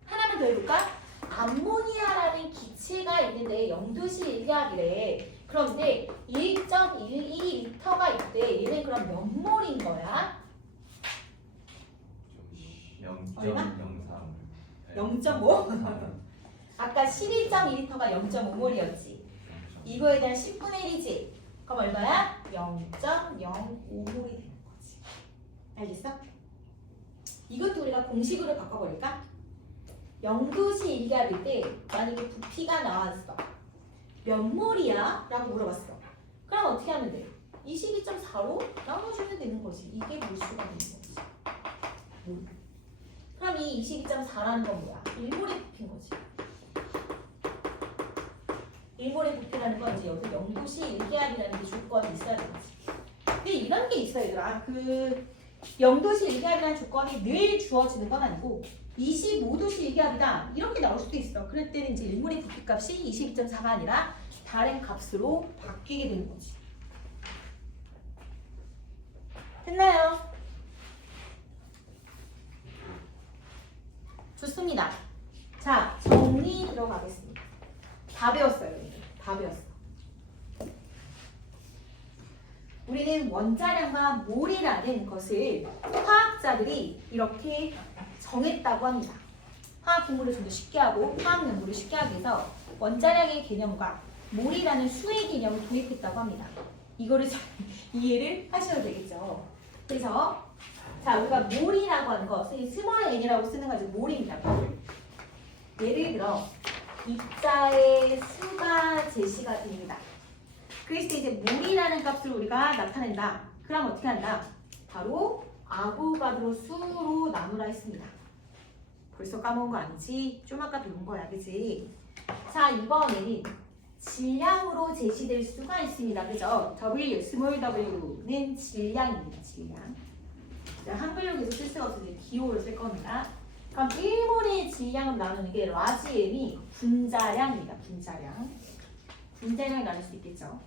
하나만 더 해볼까? 암모니아라는 기체가 있는데 0도씨 1기압이래. 그런데 1.12리터가 있대. 얘는 그럼 몇 몰인 거야? 얼마? 0.5? 아까 11.2리터가 0.5몰이었지. 이거에 대한 10분의 1이지. 그럼 얼마야? 0.05몰이 되는 거지. 알겠어? 이것도 우리가 공식으로 바꿔버릴까? 0도씨 1기압일 때 만약에 부피가 나왔어. 몇 몰이야? 라고 물어봤어. 그럼 어떻게 하면 돼? 22.4로 나눠주면 되는 거지. 이게 몰수가 되는 거지. 그럼 이 22.4라는 건 뭐야? 1몰의 부피인 거지. 1몰의 부피라는 건 이제 여기 0도씨 1기압이라는 게 조건이 있어야 되겠지. 근데 이런 게 있어 얘들아. 그 0도씨 1기압이라는 조건이 늘 주어지는 건 아니고 25도씨 1기압이다 이렇게 나올 수도 있어. 그럴 때는 이제 1몰의 부피값이 22.4가 아니라 다른 값으로 바뀌게 되는 거지. 됐나요? 좋습니다. 자, 정리 들어가겠습니다. 다 배웠어요. 다 배웠어. 우리는 원자량과 몰이라는 것을 화학자들이 이렇게 정했다고 합니다. 화학 공부를 좀 더 쉽게 하고 화학 연구를 쉽게 하기 위해서 원자량의 개념과 몰이라는 수의 개념을 도입했다고 합니다. 이거를 잘 이해를 하셔야 되겠죠. 그래서 자, 우리가 몰이라고 하는 거, 스몰 n이라고 쓰는 거지 몰입니다. 몰. 예를 들어 입자의 수가 제시가 됩니다. 그래서 이제 몰이라는 값을 우리가 나타낸다. 그럼 어떻게 한다? 바로 아보가드로 수로 나누라 했습니다. 벌써 까먹은 거 아니지? 좀 아까 배운 거야, 그치? 자, 이번에는 질량으로 제시될 수가 있습니다. 그죠? W, 스몰 w는 질량입니다. 질량. 한글로 계속 쓸 수가 없어서 기호를 쓸 겁니다. 그럼 1몰의 질량을 나누는 게 라지 m이 분자량입니다. 분자량을 나눌 수 있겠죠.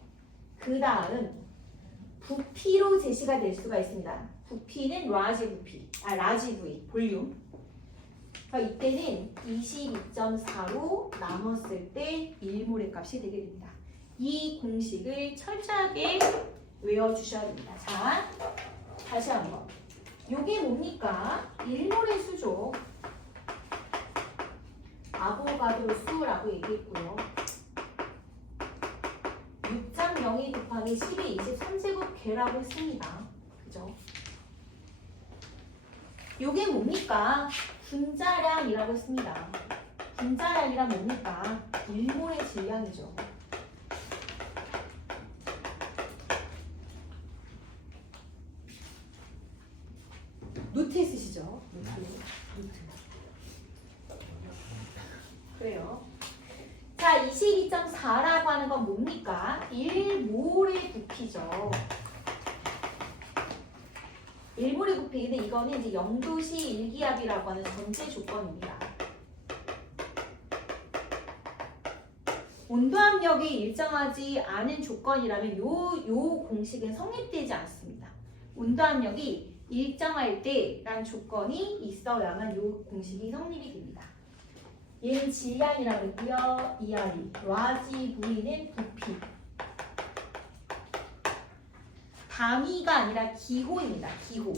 그 다음 부피로 제시가 될 수가 있습니다. 부피는 라지 V, 볼륨. 그러니까 이때는 22.4로 나눴을 때 1몰의 값이 되게 됩니다. 이 공식을 철저하게 외워주셔야 됩니다. 자, 다시 한번. 요게 뭡니까? 1몰의 수죠. 아보가드로 수라고 얘기했고요. 6.02 곱하기 10의 23제곱 개라고 했습니다. 그죠? 요게 뭡니까? 분자량이라고 했습니다. 분자량이란 뭡니까? 1몰의 질량이죠. 노트에 쓰시죠? 노트. 그래요. 자, 22.4라고 하는 건 뭡니까? 1몰의 부피죠. 1몰의 부피인데 이거는 이제 0도씨 1기압이라고 하는 전제 조건입니다. 온도 압력이 일정하지 않은 조건이라면 요 공식은 성립되지 않습니다. 온도 압력이 일정할 때라는 조건이 있어야만 요 공식이 성립이 됩니다. 얘는 질량이라고 했고요. ERE, 라지 V는 부피. 단위가 아니라 기호입니다. 기호.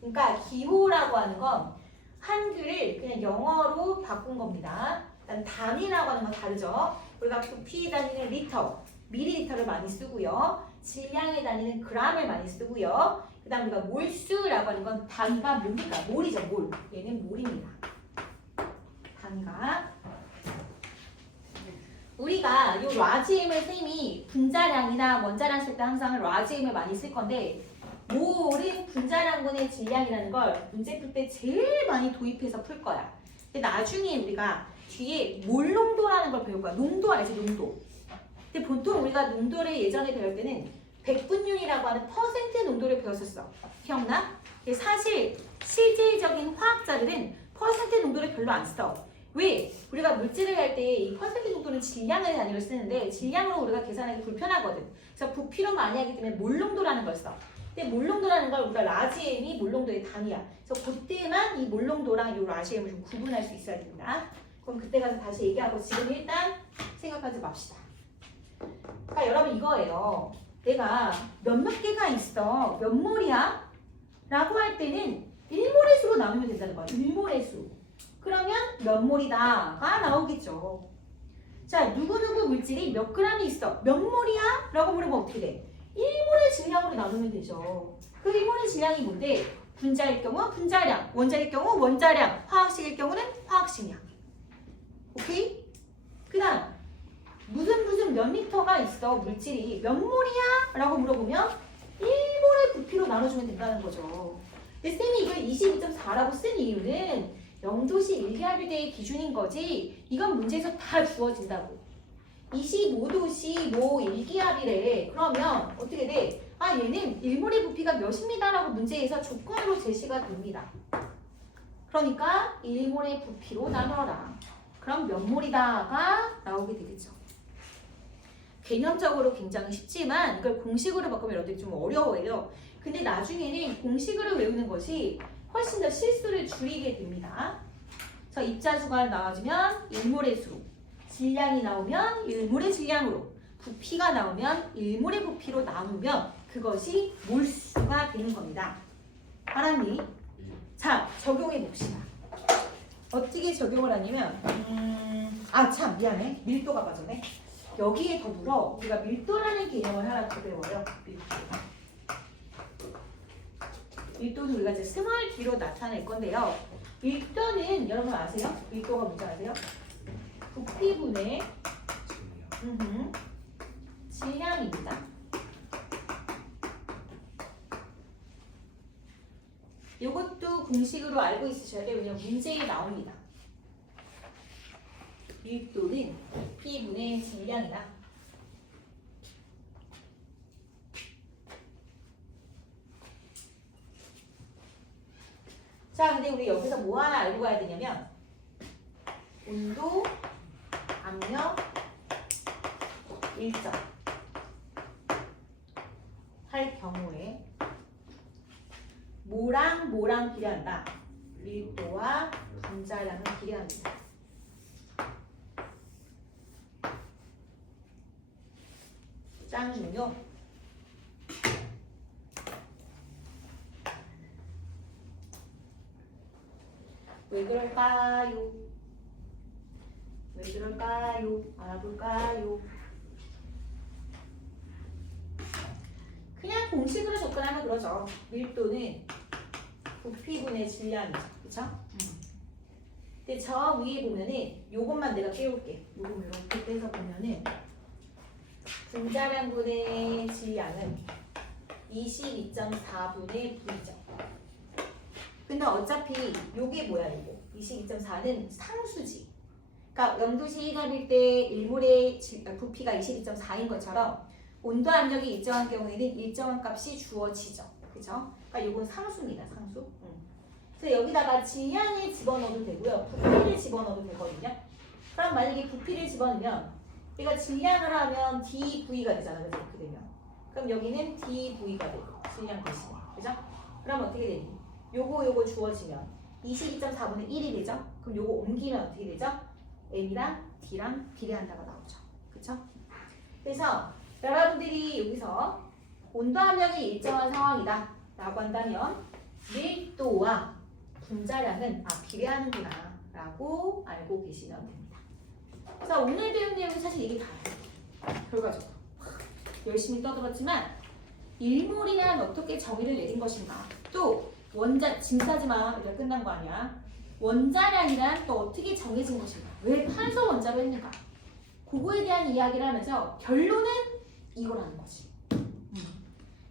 그러니까 기호라고 하는 건 한글을 그냥 영어로 바꾼 겁니다. 일단 단위라고 하는 건 다르죠. 우리가 부피 단위는 리터, 밀리리터를 많이 쓰고요. 질량의 단위는 g을 많이 쓰고요. 그 다음 우리가 몰수라고 하는 건 단위가 뭡니까? 몰이죠, 몰. 얘는 몰입니다. 단위가. 우리가 요 라지엠을 쌤이 분자량이나 원자량 쓸 때 항상 라지엠을 많이 쓸 건데 몰은 분자량분의 질량이라는 걸 문제 풀 때 제일 많이 도입해서 풀 거야. 근데 나중에 우리가 뒤에 몰 농도라는 걸 배울 거야. 농도 알지? 농도. 근데 보통 우리가 농도를 예전에 배울 때는 백분율이라고 하는 퍼센트 농도를 배웠었어. 기억나? 사실 실질적인 화학자들은 퍼센트 농도를 별로 안 써. 왜? 우리가 물질을 할 때 이 퍼센트 농도는 질량의 단위로 쓰는데 질량으로 우리가 계산하기 불편하거든. 그래서 부피로 많이 하기 때문에 몰 농도라는 걸 써. 근데 몰 농도라는 걸 우리가 라지엠이 몰 농도의 단위야. 그래서 그때만 이 몰 농도랑 이 라지엠을 좀 구분할 수 있어야 됩니다. 그럼 그때 가서 다시 얘기하고 지금 일단 생각하지 맙시다. 그러니까 여러분 이거예요. 내가 몇몇 개가 있어. 몇 몰이야? 라고 할 때는 1몰의 수로 나누면 된다는 거야. 1몰의 수. 그러면 몇 몰이다가 나오겠죠. 자, 누구누구 물질이 몇 그램이 있어? 몇 몰이야? 라고 물어보면 어떻게 돼? 1몰의 질량으로 나누면 되죠. 그 1몰의 질량이 뭔데? 분자일 경우 분자량, 원자일 경우 원자량, 화학식일 경우는 화학식량. 오케이? 그 다음 무슨 몇 리터가 있어 물질이 몇 몰이야? 라고 물어보면 1몰의 부피로 나눠주면 된다는 거죠. 근데 쌤이 이걸 22.4라고 쓴 이유는 0도씨 1기압일대의 기준인 거지 이건 문제에서 다 주어진다고. 25도씨 뭐 1기압이래. 그러면 어떻게 돼? 아 얘는 1몰의 부피가 몇입니다 라고 문제에서 조건으로 제시가 됩니다. 그러니까 1몰의 부피로 나눠라. 그럼 몇 몰이다가 나오게 되겠죠. 개념적으로 굉장히 쉽지만 이걸 공식으로 바꾸면 여러분들이 좀 어려워요. 근데 나중에는 공식으로 외우는 것이 훨씬 더 실수를 줄이게 됩니다. 자, 입자수가 나와주면 1몰의 수, 질량이 나오면 1몰의 질량으로, 부피가 나오면 1몰의 부피로 나누면 그것이 몰수가 되는 겁니다. 알았니? 자, 적용해 봅시다. 어떻게 적용을 하냐면 아 참 미안해. 밀도가 빠졌네. 여기에 더불어 우리가 밀도라는 개념을 하나 더 배워요. 밀도. 밀도는 우리가 이제 스몰 d로 나타낼 건데요. 밀도는 여러분 아세요? 밀도가 뭔지 아세요? 부피분의 질량입니다. 이것도 공식으로 알고 있으셔야 돼요. 왜냐면 문제에 나옵니다. 밀도는 부피분의 질량이다. 자, 근데 우리 여기서 뭐 하나 알고 가야 되냐면 온도, 압력, 일정 할 경우에 뭐랑 비례한다? 밀도와 분자량은 비례합니다. 짱 중요. 왜 그럴까요? 왜 그럴까요? 알아볼까요? 그냥 공식으로 접근하면 그러죠. 밀도는 부피분의 질량이죠. 그쵸? 근데 저 위에 보면은 요것만 내가 띄울게. 요거 이렇게 떼서 보면은 분자량분의 질량은 22.4분의 V죠. 근데 어차피 요게 뭐야 이거 22.4는 상수지. 그러니까 0도씨 1기압일 때 1몰의 부피가 22.4인 것처럼 온도 압력이 일정한 경우에는 일정한 값이 주어지죠. 그죠? 그러니까 요건 상수입니다. 상수. 그래서 여기다가 질량을 집어넣어도 되고요. 부피를 집어넣어도 되거든요. 그럼 만약에 부피를 집어넣으면 우리가 질량을 하면 dV가 되잖아요. 그래서 이렇게 되면. 그럼 여기는 dV가 되고 질량 대신에. 그죠? 그럼 어떻게 되니? 요거 주어지면 22.4분의 1이 되죠? 그럼 요거 옮기면 어떻게 되죠? M이랑 D랑 비례한다가 나오죠. 그쵸? 그래서 여러분들이 여기서 온도 함량이 일정한 상황이다 라고 한다면 밀도와 분자량은 비례하는구나 라고 알고 계시면 됩니다. 자, 오늘 배운 내용은 사실 이게 다예요. 결과적으로 열심히 떠들었지만 일몰이란 어떻게 정의를 내린 것인가, 또 원자 짐 싸지 마 이제 끝난 거 아니야. 원자량이란 또 어떻게 정해진 것인가, 왜 탄소 원자로 했는가, 그거에 대한 이야기를 하면서 결론은 이거라는 거지.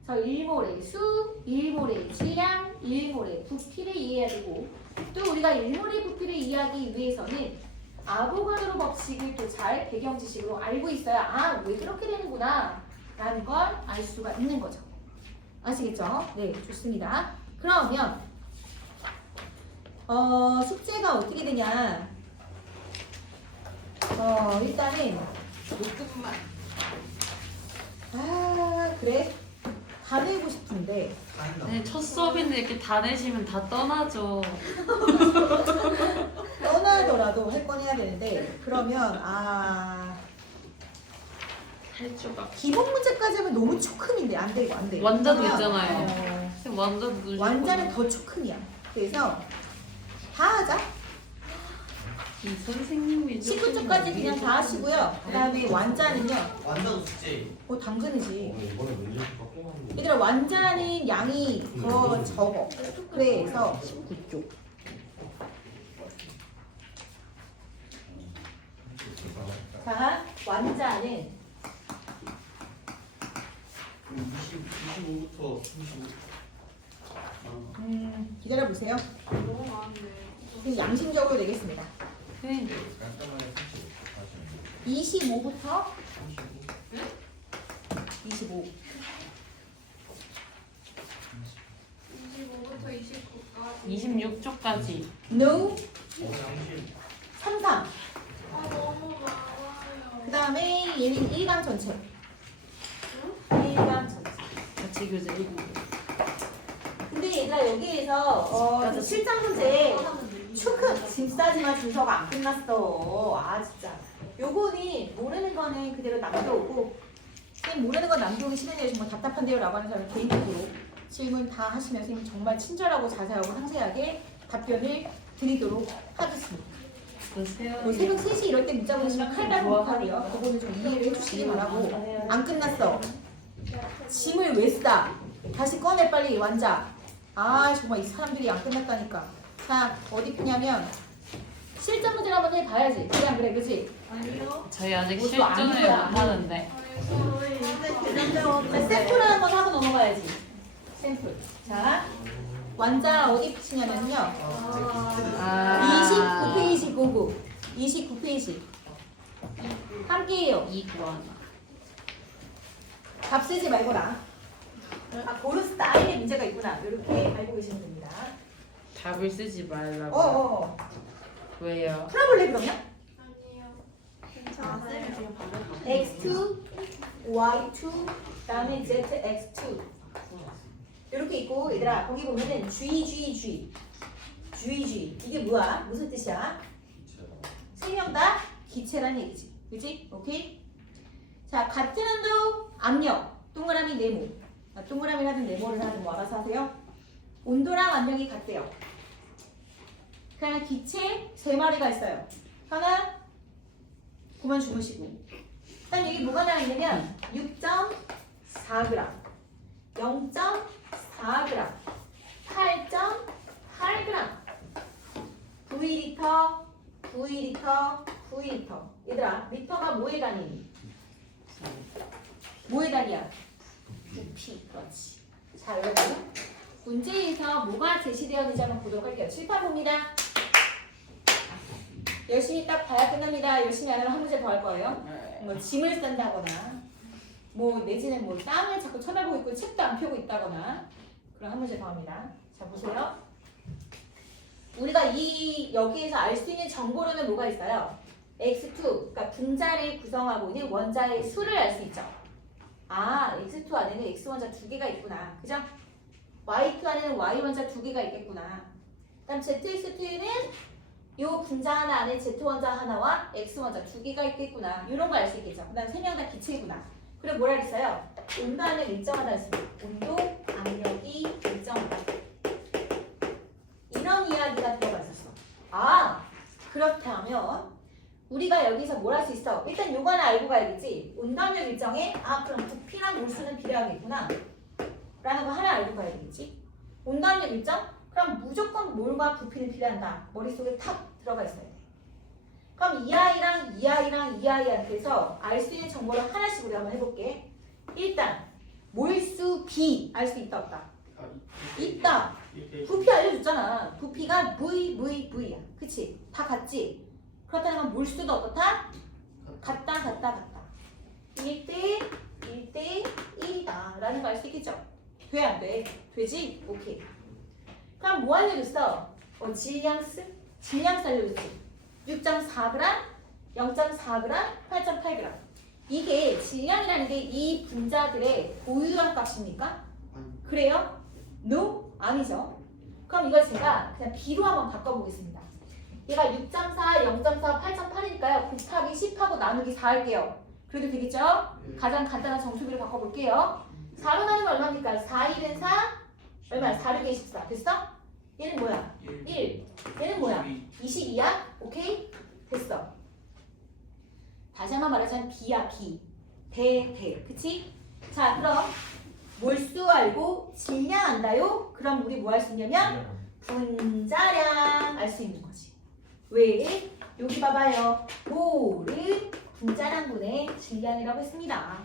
그래서 일몰의 수, 일몰의 질량, 일몰의 부피를 이해해야 되고, 또 우리가 일몰의 부피를 이해하기 위해서는 아보가드로 법칙을 또 잘 배경 지식으로 알고 있어야 왜 그렇게 되는구나 라는 걸 알 수가 있는 거죠. 아시겠죠? 네, 좋습니다. 그러면 숙제가 어떻게 되냐, 일단은 조금만. 그래? 다 내고 싶은데 네, 첫 수업인데 이렇게 다 내시면 다 떠나죠. 떠나더라도 할 건 해야 되는데, 그러면 할 줄가. 기본 문제까지 하면 너무 초큼인데 안 되고 안 돼. 완자도 그러면, 있잖아요. 선생님 완자도 넣으실 완자는 거예요. 더 초큼이야. 그래서 다 하자. 이 선생님이 19초까지 그냥 다 하시고요. 그 다음에 완자는요. 완전 숙제. 당근이지. 이번에 문제 깎고 나왔는데. 얘들아, 완자는 양이 더 적어. 그래서 19쪽. 자, 완자는 25부터 35. 기다려보세요. 너무 많은데. 그냥 양심적으로 내겠습니다. 네. 깔끔하게 35. 25부터 25. 25부터 29까지. 26쪽까지. No, 양심. 33. 너무 많아요. 그 다음에 얘는 1강 전체. 1강 전체. 같이 교재 1. 근데 얘들아, 여기에서 그 실장 문제 초크 짐 싸지마 준서가 안 끝났어. 진짜. 요거는 모르는 거는 그대로 남겨오고, 선생님 모르는 건 남겨오기 싫은데요, 정말 답답한데요 라고 하는 사람 개인적으로 질문 다 하시면 선생님 정말 친절하고 자세하고 상세하게 답변을 드리도록 하겠습니다. 보세요. 뭐 새벽 3시 이럴 때 문자 보내시면 칼날 못하고요. 그거는 좀 이해를 해주시기 바라고. 안 끝났어. 짐을 왜 싸? 다시 꺼내 빨리 완자. 정말 이 사람들이 안 끝났다니까. 자, 어디 푸냐면 실전 문제를 한번 해봐야지. 그냥 그래, 그치? 아니요. 저희 아직 뭐또 실전을 아니야. 못 하는데. 자, 샘플을 한번 하고 넘어가야지. 샘플. 자, 완자 어디 푸시냐면요. 29페이지 보고. 29페이지. 함께해요. 2구원. 답 쓰지 말거라. 그런 스타일의 문제가 있구나. 이렇게 알고 계시면 됩니다. 답을 쓰지 말라고. 왜요? 풀어볼래 그러면? 아니요. 괜찮아요. x2, y2, 그다음에 zx2 이렇게 있고, 얘들아 거기 보면은 g 이게 뭐야? 무슨 뜻이야? 세 명 다 기체란 얘기지, 그지? 오케이? 자, 같은 온도, 압력, 동그라미 네모. 동그라미를 하든 네모를 하든 뭐 알아서 하세요. 온도랑 압력이 같대요. 그냥 기체 3마리가 있어요. 하나, 그만 주무시고. 일단 여기 뭐가 나와 있냐면 6.4g, 0.4g, 8.8g, 9리터, 9리터, 9리터. 얘들아, 리터가 뭐의 단위? 뭐의 단위야? 부피. 그렇지. 자, 여러분, 문제에서 뭐가 제시되었는지 한번 보도록 할게요. 칠판 봅니다. 열심히 딱 봐야 끝납니다. 열심히 안 하면 한 문제 더 할 거예요. 뭐 짐을 싼다거나, 뭐 내지는 뭐 땅을 자꾸 쳐다보고 있고 책도 안 펴고 있다거나, 그럼 한 문제 더 합니다. 자, 보세요. 우리가 여기에서 알 수 있는 정보로는 뭐가 있어요? x2, 그러니까 분자를 구성하고 있는 원자의 수를 알 수 있죠. x2 안에는 x 원자 2개가 있구나. 그죠? y2 안에는 y 원자 2개가 있겠구나. 그다음 zx2에는 이 분자 하나 안에 z 원자 하나와 x 원자 2개가 있겠구나. 이런 거 알 수 있겠죠. 그다음 3명 다 기체구나. 그리고 뭐라 그랬어요? 온도 압력 일정하다 했습니다. 온도 압력이 일정하다. 이런 이야기가 들어가 있었어. 아, 그렇다면 우리가 여기서 뭘 할 수 있어? 일단 요거는 알고 가야겠지. 온도 압력 일정에 그럼 부피랑 몰수는 비례하겠구나 라는 거 하나 알고 가야 되겠지. 온도 압력 일정? 그럼 무조건 몰과 부피는 비례한다. 머릿속에 탁 들어가 있어야 돼. 그럼 이 아이랑 이 아이랑 이 아이한테서 알 수 있는 정보를 하나씩 우리 한번 해볼게. 일단 몰수 비 알 수 있다 없다? 있다. 부피 알려줬잖아. 부피가 V야. 그치? 다 같지? 그렇다는 건 몰수도 어떻다? 같다. 1대 1이다 라는 거 알 수 있겠죠? 돼? 안 돼? 되지? 오케이. 그럼 뭐 알려줬어? 질량스 알려줬지? 6.4g, 0.4g, 8.8g. 이게 질량이라는 게 이 분자들의 보유량 값입니까? 그래요? No? 아니죠. 그럼 이걸 제가 그냥 B로 한번 바꿔보겠습니다. 얘가 6.4, 0.4, 8.8이니까요. 곱하기 10하고 나누기 4 할게요. 그래도 되겠죠? 가장 간단한 정수비로 바꿔볼게요. 4로 나누면 얼마입니까? 4, 1은 4, 얼마야? 4, 6에 24. 됐어? 얘는 뭐야? 1. 얘는 뭐야? 22야? 오케이? 됐어. 다시 한번 말하자면 B야, B. 대. 그치? 자, 그럼 몰수 알고 질량 안다요? 그럼 우리 뭐 할 수 있냐면 분자량 알 수 있는 거지. 왜? 여기 봐봐요. 몰은 분자량분의 질량이라고 했습니다.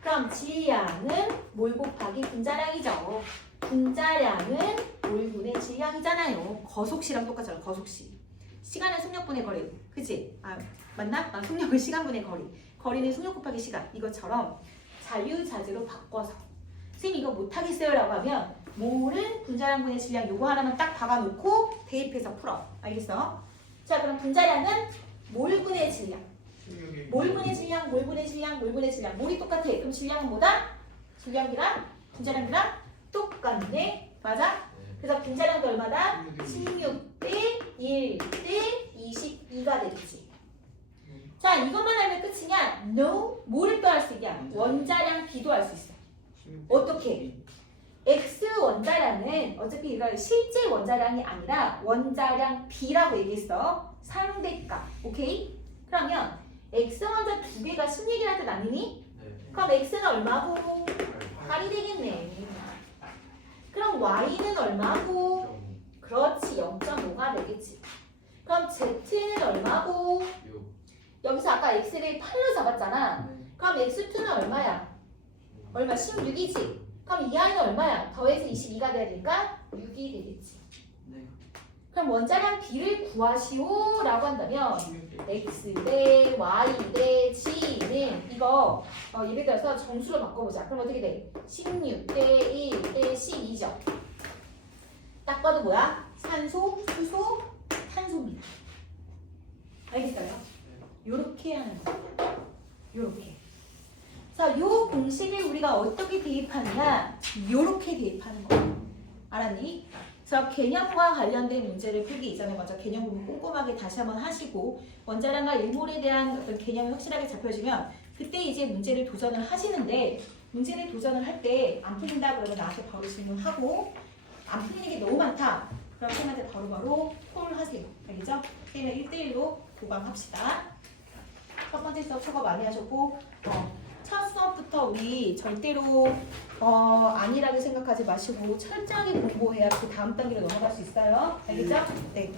그럼 질량은 몰 곱하기 분자량이죠. 분자량은 몰분의 질량이잖아요. 거속시랑 똑같잖아. 거속시. 시간은 속력분의 거리. 그치? 맞나? 속력은 시간분의 거리. 거리는 속력 곱하기 시간. 이것처럼 자유자재로 바꿔서 선생님 이거 못하겠어요 라고 하면 몰은 분자량분의 질량 요거 하나만 딱 박아놓고 대입해서 풀어. 알겠어? 자, 그럼 분자량은 몰분의 질량. 몰분의 질량. 몰이 똑같아. 그럼 질량은 뭐다? 질량이랑 분자량이랑 똑같네. 맞아? 그래서 분자량도 얼마다? 16대 1대 22가 되겠지. 자, 이것만 알면 끝이냐? No. 뭐를 또 할 수 있냐? 원자량 B도 할 수 있어. 어떻게? X 원자량은 어차피 이걸 실제 원자량이 아니라 원자량 B라고 얘기했어. 상대값. 오케이? 그러면 X 원자 두 개가 16이라도 나뉘니? 그럼 X는 얼마고? 8이 되겠네. 그럼 Y는 얼마고? 그렇지. 0.5가 되겠지. 그럼 Z는 얼마고? 여기서 아까 X를 8로 잡았잖아. 그럼 X2는 얼마야? 얼마? 16이지? 그럼 이 I는 얼마야? 더해서 22가 돼야 되니까 6이 되겠지. 그럼 원자량 B를 구하시오 라고 한다면 X 대 Y 대 G는 이거 예를 들어서 정수로 바꿔보자. 그럼 어떻게 돼? 16 대 1 대 12죠. 딱 봐도 뭐야? 산소, 수소, 탄소입니다. 알겠어요? 요렇게 하는 거예요. 요렇게. 자, 요 공식을 우리가 어떻게 대입하느냐? 요렇게 대입하는 거예요. 알았니? 그래서 개념과 관련된 문제를 풀기 이전에 먼저 개념 부분 꼼꼼하게 다시 한번 하시고 원자량과 일몰에 대한 어떤 개념이 확실하게 잡혀지면 그때 이제 문제를 도전을 하시는데 문제를 도전을 할 때 안 풀린다 그러면 나한테 바로 질문하고 안 풀리는 게 너무 많다. 그럼 쌤한테 바로바로 콜을 하세요. 알겠죠? 쌤은 1대1로 도감합시다. 첫 번째 수업 수고 많이 하셨고 첫 수업부터 우리 절대로 안일하게 생각하지 마시고 철저하게 공부해야 그 다음 단계로 넘어갈 수 있어요. 알겠죠? 네.